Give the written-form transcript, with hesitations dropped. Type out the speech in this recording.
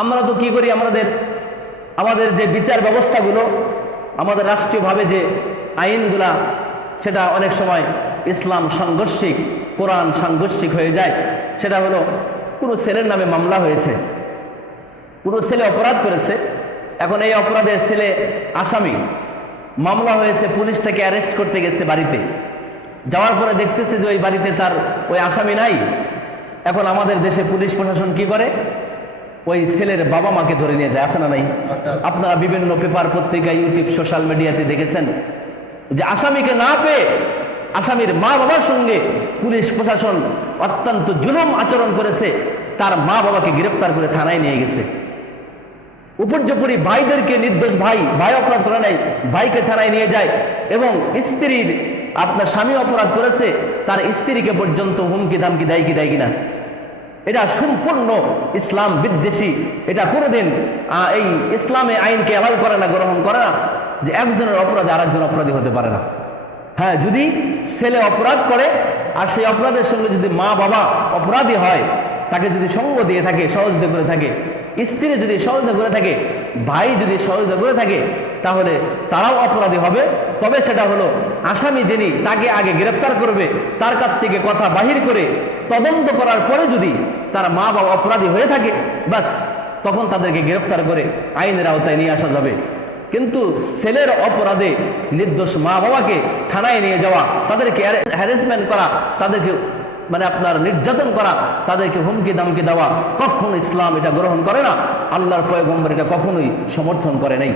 আমরা তো কি করি, আমাদের যে বিচার ব্যবস্থাগুলো, আমাদের রাষ্ট্রীয়ভাবে যে আইনগুলা, সেটা অনেক সময় ইসলাম সাংঘর্ষিক, কোরআন সাংঘর্ষিক হয়ে যায়। সেটা হলো কোনো ছেলের নামে মামলা হয়েছে, কোনো ছেলে অপরাধ করেছে, এখন এই অপরাধের ছেলে আসামি, মামলা হয়েছে, পুলিশ থেকে অ্যারেস্ট করতে গেছে বাড়িতে, যাওয়ার পরে দেখতেছে যে ওই বাড়িতে তার ওই আসামি নাই। এখন আমাদের দেশে পুলিশ প্রশাসন কি করে, ওই ছেলের বাবা মাকে ধরে নিয়ে যায়, আছে না নাই? আপনারা বিভিন্ন পেপার, পত্রিকা, ইউটিউব, সোশ্যাল মিডিয়াতে দেখেছেন যে আসামিকে না পেয়ে আসামির মা বাবার সঙ্গে পুলিশ প্রশাসন অত্যন্ত জুলুম আচরণ করেছে, তার মা বাবাকে গ্রেফতার করে থানায় নিয়ে গেছে। উপর্যুপরি ভাইদেরকে, নির্দোষ ভাই অপরাধ করে নাই, ভাইকে থানায় নিয়ে যায়, এবং স্ত্রীর, আপনার স্বামী অপরাধ করেছে, তার স্ত্রীকে পর্যন্ত হুমকি ধামকি দেয় কিনা? এটা সম্পূর্ণ ইসলাম বিদ্বেষী। এটা কোনোদিন এই ইসলামে আইনকে অ্যালাউ করে না, গ্রহণ করে না যে একজনের অপরাধে আরেকজন অপরাধী হতে পারে না। হ্যাঁ, যদি ছেলে অপরাধ করে আর সেই অপরাধের সঙ্গে যদি মা বাবা অপরাধী হয়, তাকে যদি সঙ্গ দিয়ে থাকে, সহযোগিতা করে থাকে, স্ত্রী যদি সহযোগিতা করে থাকে, ভাই যদি সহযোগিতা করে থাকে, তাহলে তারাও অপরাধী হবে। তবে সেটা হলো আসামি যিনি, তাকে আগে গ্রেফতার করবে, তার কাছ থেকে কথা বাহির করে তদন্ত করার পরে যদি তার মা বাবা অপরাধী হয়ে থাকে, বাস তখন তাদেরকে গ্রেফতার করে আইনের আওতায় নিয়ে আসা যাবে। কিন্তু ছেলের অপরাধে নির্দোষ মা বাবাকে থানায় নিয়ে যাওয়া, তাদেরকে হ্যারাসমেন্ট করা, তাদেরকে আপনার নির্যাতন করা, তাদেরকে হুমকি দামকি দেওয়া, কখনো ইসলাম এটা গ্রহণ করে না। আল্লাহর পয়গম্বর এটা কখনোই সমর্থন করে নাই।